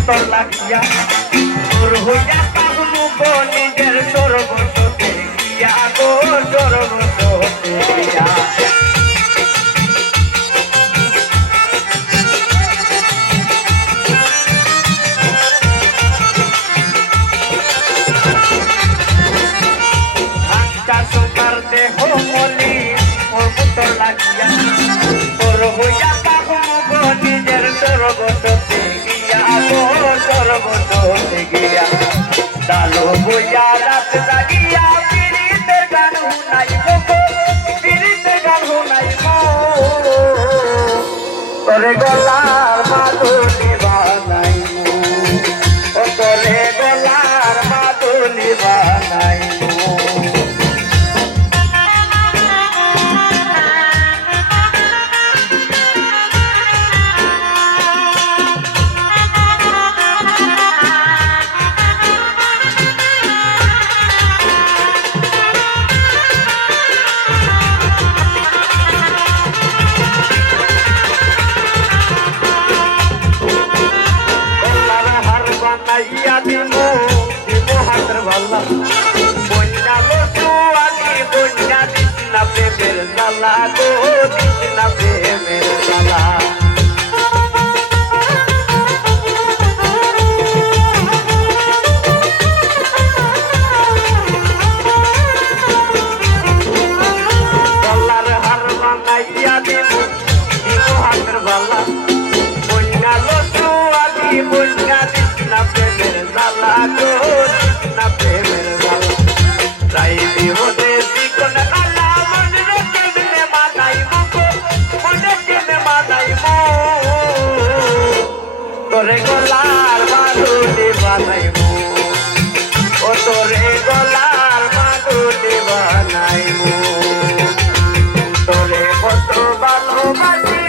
কবুতর লাগিয়া তোর হইয়া কাহনু গো নিজের সর্বস্বতে গিয়া গো সর্বস্বতে গিয়া। বইয়া রাত জাগিয়া পিড়িতে গান হুনাই তোরে গলার মাদুলি বানাইয়া দিব দিব হাতের ভাল্লা বন্যা লোটু আগে বন্যা দিস না প্রেমের জ্বালা গো, দিস না প্রেমের জ্বালা। তোরে গলার মাদুলি বানাই মো ও তোরে গলার মাদুলি বানাই মো তোরে কত ভালোবাসি